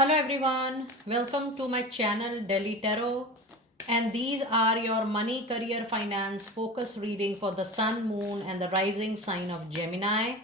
Hello everyone, welcome to my channel Delhi Tarot, and these are your money, career, finance focus reading for the sun, moon and the rising sign of Gemini.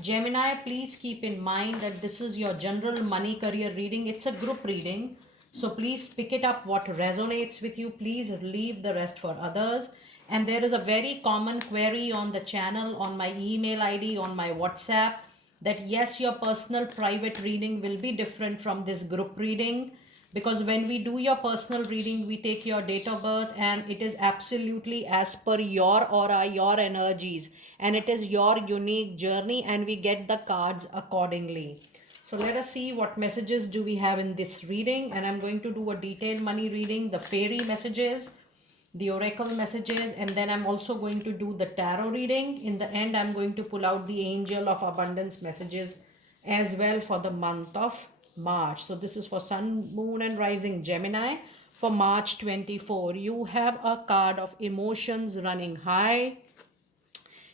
Gemini, please keep in mind that this is your general money career reading. It's a group reading, so please pick it up what resonates with you. Please leave the rest for others. And there is a very common query on the channel, on my email ID, on my WhatsApp, that yes, your personal private reading will be different from this group reading, because when we do your personal reading, we take your date of birth and it is absolutely as per your aura, your energies, and it is your unique journey, and we get the cards accordingly. So let us see what messages do we have in this reading, and I'm going to do a detailed money reading, the fairy messages, the oracle messages, and then I'm also going to do the tarot reading. In the end, I'm going to pull out the angel of abundance messages as well for the month of March. So this is for sun, moon and rising Gemini for March 24. You have a card of emotions running high.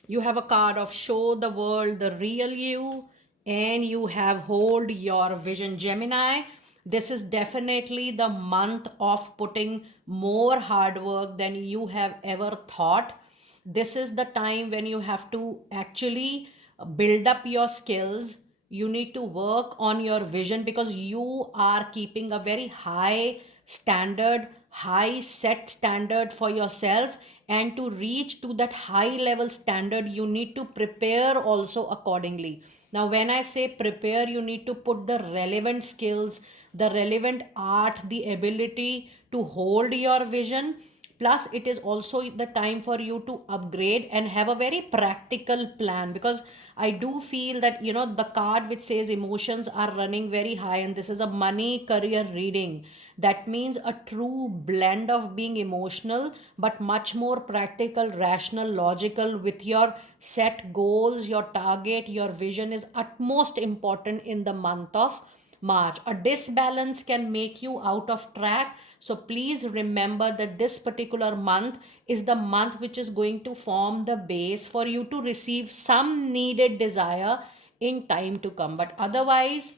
You have a card of show the world the real you, and you have hold your vision. Gemini, this is definitely the month of putting more hard work than you have ever thought. This is the time when you have to actually build up your skills. You need to work on your vision because you are keeping a very high standard, high set standard for yourself, and to reach to that high level standard you need to prepare also accordingly. Now when I say prepare, you need to put the relevant skills, the relevant art, the ability to hold your vision. Plus it is also the time for you to upgrade and have a very practical plan, because I do feel that the card which says emotions are running very high, and this is a money career reading, that means a true blend of being emotional but much more practical, rational, logical, with your set goals. Your target, your vision is utmost important in the month of March. A disbalance can make you out of track. So please remember that this particular month is the month which is going to form the base for you to receive some needed desire in time to come. But otherwise,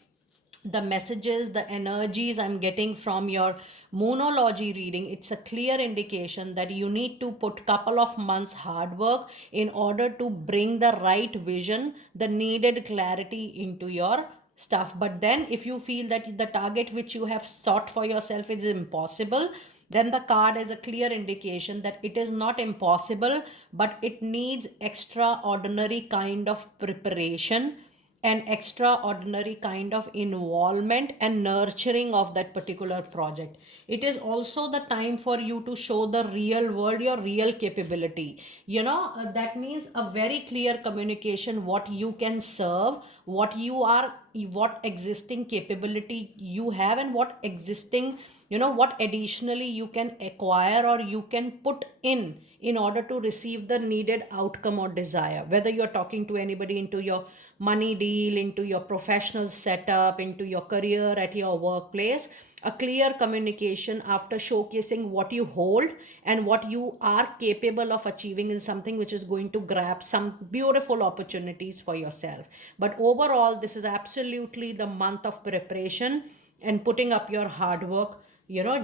the messages, the energies I'm getting from your moonology reading, it's a clear indication that you need to put couple of months hard work in order to bring the right vision, the needed clarity into your stuff. But then if you feel that the target which you have sought for yourself is impossible, then the card is a clear indication that it is not impossible, but it needs extraordinary kind of preparation, an extraordinary kind of involvement and nurturing of that particular project. It is also the time for you to show the real world your real capability. That means a very clear communication, what you can serve, what you are, what existing capability you have, and what existing, what additionally you can acquire or you can put in order to receive the needed outcome or desire, whether you're talking to anybody, into your money deal, into your professional setup, into your career at your workplace. A clear communication after showcasing what you hold and what you are capable of achieving is something which is going to grab some beautiful opportunities for yourself. But overall, this is absolutely the month of preparation and putting up your hard work,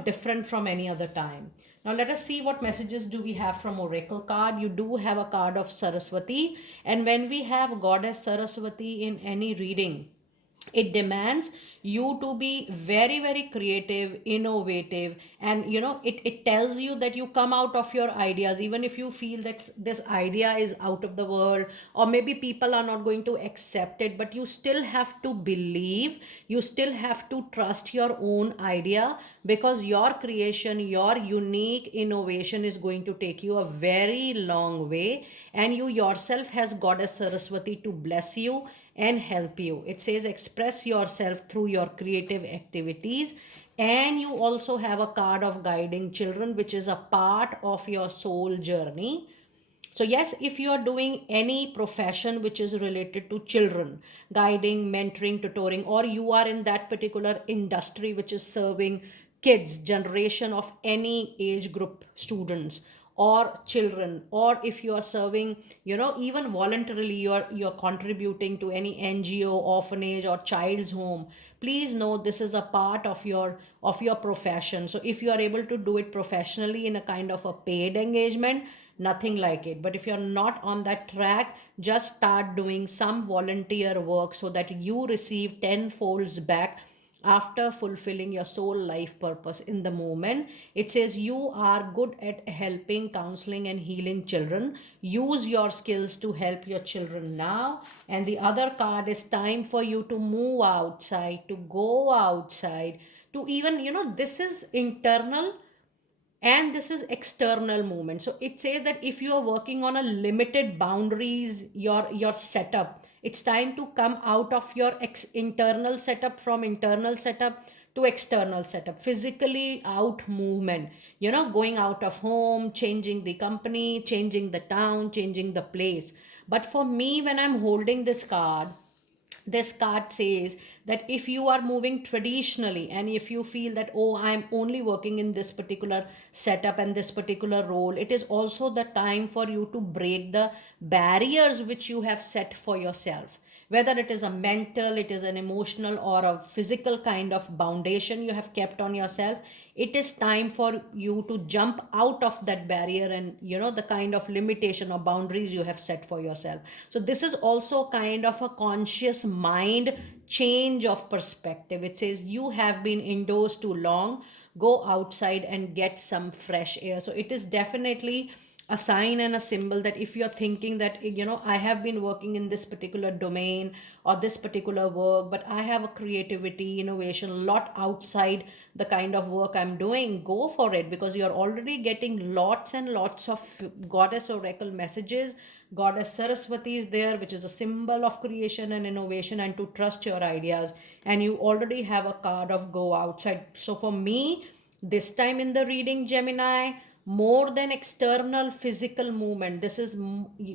different from any other time. Now let us see what messages do we have from oracle card. You do have a card of Saraswati, and when we have goddess Saraswati in any reading, it demands you to be very very creative, innovative, and it tells you that you come out of your ideas even if you feel that this idea is out of the world, or maybe people are not going to accept it, but you still have to believe, you still have to trust your own idea, because your creation, your unique innovation is going to take you a very long way, and you yourself has goddess Saraswati to bless you and help you. It says express yourself through your creative activities. And you also have a card of guiding children, which is a part of your soul journey. So yes, if you are doing any profession which is related to children, guiding, mentoring, tutoring, or you are in that particular industry which is serving kids, generation of any age group students, or children, or if you are serving, even voluntarily, you're contributing to any NGO, orphanage, or child's home, please know this is a part of your profession. So if you are able to do it professionally in a kind of a paid engagement, nothing like it. But if you're not on that track, just start doing some volunteer work so that you receive 10 folds back after fulfilling your soul life purpose in the moment. It says you are good at helping, counseling, and healing children. Use your skills to help your children now. And the other card is time for you to move outside, to go outside, to even, this is internal and this is external movement. So it says that if you are working on a limited boundaries, your setup, it's time to come out of your internal setup, from internal setup to external setup, physically out movement, going out of home, changing the company, changing the town, changing the place. But for me, when I'm holding this card says that if you are moving traditionally, and if you feel that, oh, I'm only working in this particular setup and this particular role, it is also the time for you to break the barriers which you have set for yourself, whether it is a mental, it is an emotional, or a physical kind of foundation you have kept on yourself. It is time for you to jump out of that barrier and, the kind of limitation or boundaries you have set for yourself. So this is also kind of a conscious mind change of perspective. It says you have been indoors too long, go outside and get some fresh air. So it is definitely a sign and a symbol that if you're thinking that, I have been working in this particular domain or this particular work, but I have a creativity, innovation, a lot outside the kind of work I'm doing, go for it, because you're already getting lots and lots of goddess oracle messages. Goddess Saraswati is there, which is a symbol of creation and innovation, and to trust your ideas. And you already have a card of go outside. So for me, this time in the reading, Gemini, more than external physical movement, this is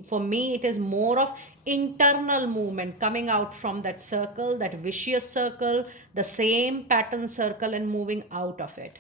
for me, it is more of internal movement, coming out from that circle, that vicious circle, the same pattern circle, and moving out of it.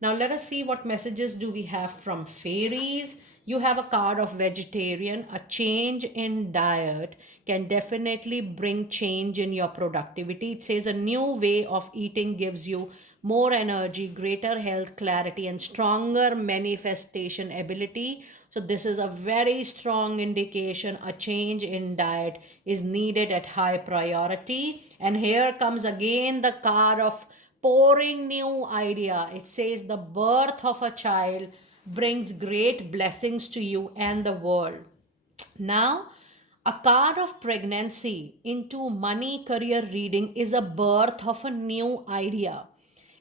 Now let us see what messages do we have from fairies. You have a card of vegetarian. A change in diet can definitely bring change in your productivity. It says a new way of eating gives you more energy, greater health, clarity, and stronger manifestation ability. So this is a very strong indication a change in diet is needed at high priority. And here comes again the card of pouring new idea. It says the birth of a child brings great blessings to you and the world. Now, a card of pregnancy into money career reading is a birth of a new idea.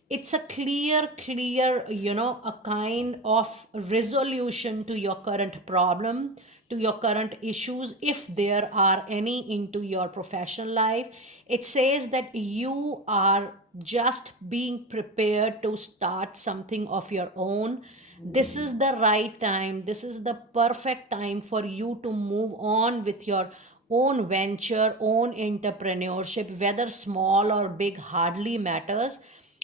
It's a clear, a kind of resolution to your current problem, to your current issues, if there are any into your professional life. It says that you are just being prepared to start something of your own. This is the right time, this is the perfect time for you to move on with your own venture, own entrepreneurship, whether small or big hardly matters.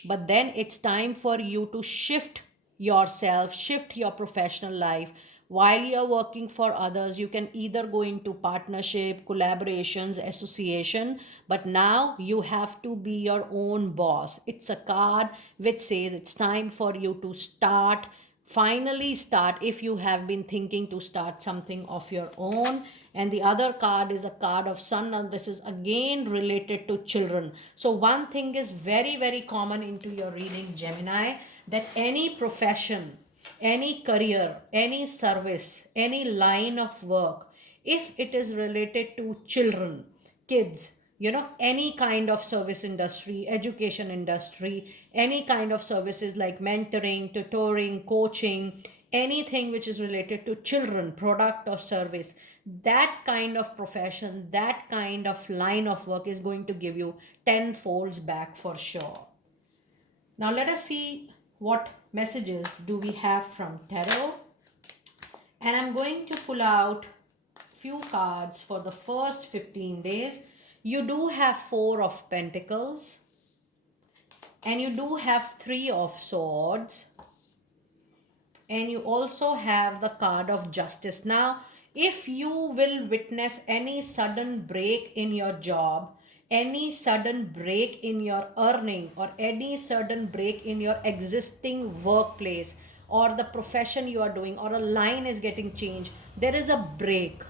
But then it's time for you to shift yourself, shift your professional life. While you're working for others, you can either go into partnership, collaborations, association, but now you have to be your own boss. It's a card which says it's time for you to start, finally start, if you have been thinking to start something of your own. And the other card is a card of sun, and this is again related to children. So one thing is very, very common into your reading, Gemini, that any profession, any career, any service, any line of work, if it is related to children, kids, any kind of service industry, education industry, any kind of services like mentoring, tutoring, coaching, anything which is related to children, product or service, that kind of profession, that kind of line of work is going to give you 10 folds back for sure. Now let us see what messages do we have from tarot. And I'm going to pull out few cards for the first 15 days. You do have 4 of pentacles, and you do have 3 of swords, and you also have the card of justice. Now, if you will witness any sudden break in your job, any sudden break in your earning, or any sudden break in your existing workplace or the profession you are doing, or a line is getting changed, there is a break.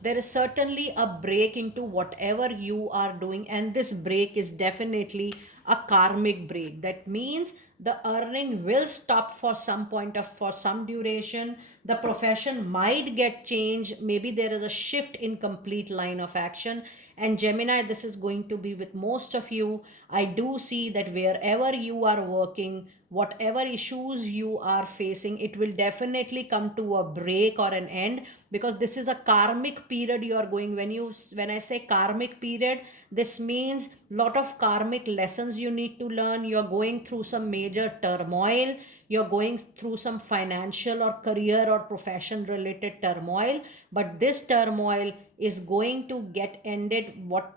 There is certainly a break into whatever you are doing, and this break is definitely a karmic break. That means the earning will stop for some point of, for some duration. The profession might get changed, maybe there is a shift in complete line of action. And Gemini, this is going to be with most of you. I do see that wherever you are working, whatever issues you are facing, it will definitely come to a break or an end, because this is a karmic period you are going. When I say karmic period, this means lot of karmic lessons you need to learn. You're going through some major turmoil, you're going through some financial or career or profession related turmoil, but this turmoil is going to get ended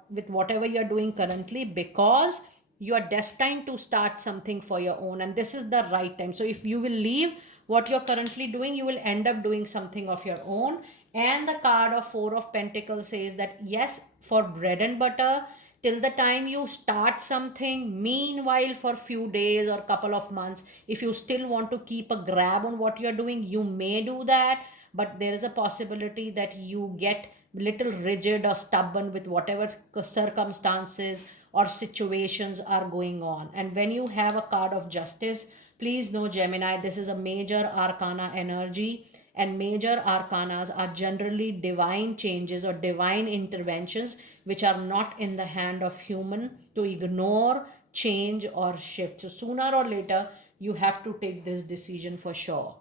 with whatever you're doing currently, because you are destined to start something for your own, and this is the right time. So if you will leave what you're currently doing, you will end up doing something of your own. And the card of Four of Pentacles says that yes, for bread and butter, till the time you start something, meanwhile for few days or couple of months, if you still want to keep a grab on what you're doing, you may do that. But there is a possibility that you get little rigid or stubborn with whatever circumstances or situations are going on. And when you have a card of justice, please know, Gemini, this is a major arcana energy, and major arcanas are generally divine changes or divine interventions which are not in the hand of human to ignore, change or shift. So sooner or later you have to take this decision for sure.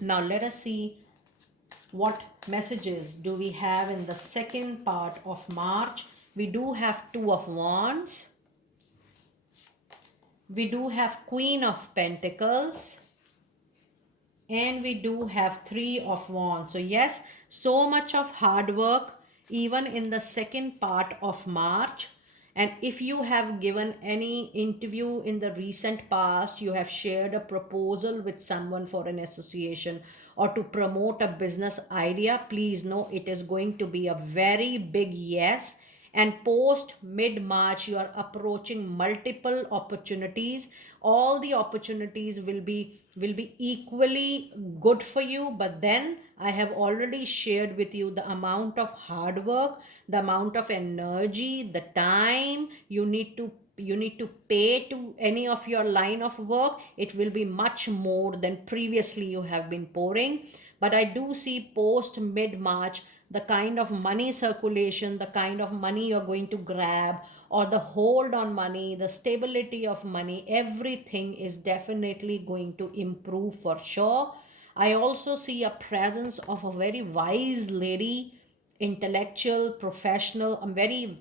Now let us see what messages do we have in the second part of March. We do have Two of Wands, we do have Queen of Pentacles, and we do have Three of Wands. So yes, so much of hard work even in the second part of March. And if you have given any interview in the recent past, you have shared a proposal with someone for an association or to promote a business idea, please know it is going to be a very big yes. And post mid March, you are approaching multiple opportunities. All the opportunities will be equally good for you, but then I have already shared with you the amount of hard work, the amount of energy, the time you need to pay to any of your line of work. It will be much more than previously you have been pouring. But I do see post mid March, the kind of money circulation, the kind of money you're going to grab, or the hold on money, the stability of money, everything is definitely going to improve for sure. I also see a presence of a very wise lady, intellectual, professional, a very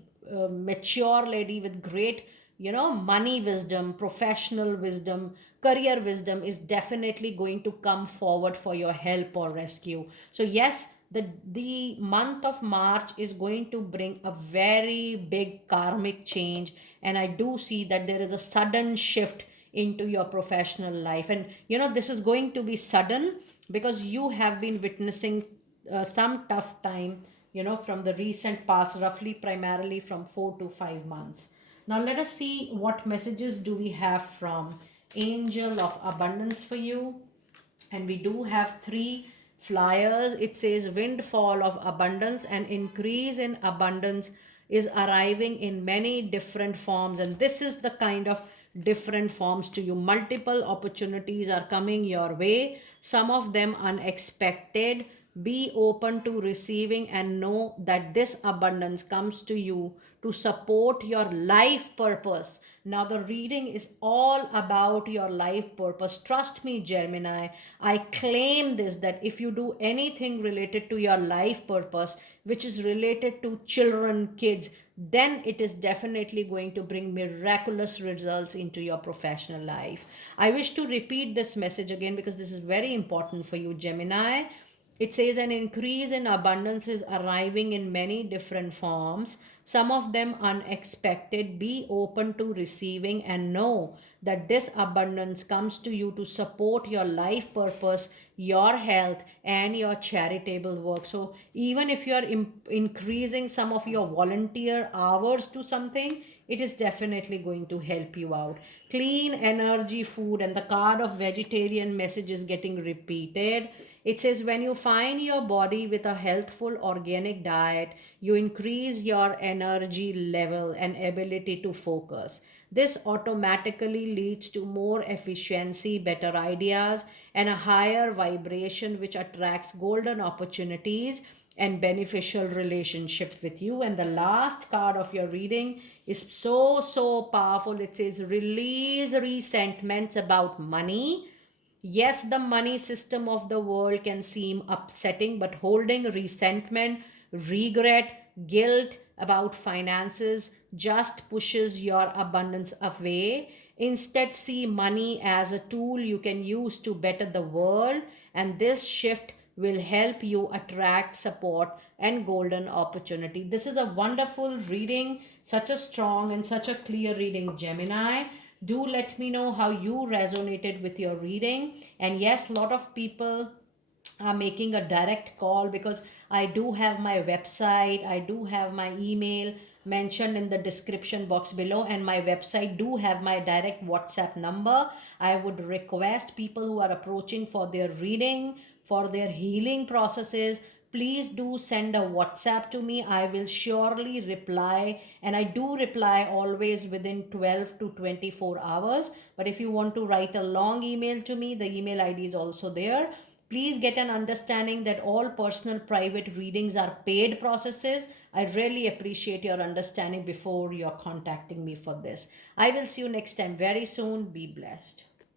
mature lady with great, money wisdom, professional wisdom, career wisdom is definitely going to come forward for your help or rescue. So yes, the month of March is going to bring a very big karmic change, and I do see that there is a sudden shift into your professional life. And this is going to be sudden because you have been witnessing some tough time, from the recent past, roughly primarily from 4 to 5 months. Now let us see what messages do we have from Angel of Abundance for you. And we do have three flyers. It says Windfall of Abundance, and increase in abundance is arriving in many different forms. And this is the kind of different forms to you. Multiple opportunities are coming your way, some of them unexpected. Be open to receiving and know that this abundance comes to you to support your life purpose. Now, the reading is all about your life purpose. Trust me, Gemini, I claim this, that if you do anything related to your life purpose, which is related to children, kids, then it is definitely going to bring miraculous results into your professional life. I wish to repeat this message again because this is very important for you, Gemini. It says an increase in abundance is arriving in many different forms, some of them unexpected. Be open to receiving and know that this abundance comes to you to support your life purpose, your health, and your charitable work. So, even if you're increasing some of your volunteer hours to something, it is definitely going to help you out. Clean energy food, and the card of vegetarian message is getting repeated. It says when you find your body with a healthful organic diet, you increase your energy level and ability to focus. This automatically leads to more efficiency, better ideas, and a higher vibration, which attracts golden opportunities and beneficial relationship with you. And the last card of your reading is so powerful. It says release resentments about money. Yes, the money system of the world can seem upsetting, but holding resentment, regret, guilt about finances just pushes your abundance away. Instead, see money as a tool you can use to better the world, and this shift will help you attract support and golden opportunity. This is a wonderful reading, such a strong and such a clear reading, Gemini. Do let me know how you resonated with your reading. And yes, a lot of people are making a direct call, because I do have my website, I do have my email mentioned in the description box below, and my website do have my direct WhatsApp number. I would request people who are approaching for their reading, for their healing processes, please do send a WhatsApp to me. I will surely reply, and I do reply always within 12 to 24 hours. But if you want to write a long email to me, the email ID is also there. Please get an understanding that all personal private readings are paid processes. I really appreciate your understanding before you're contacting me for this. I will see you next time very soon. Be blessed.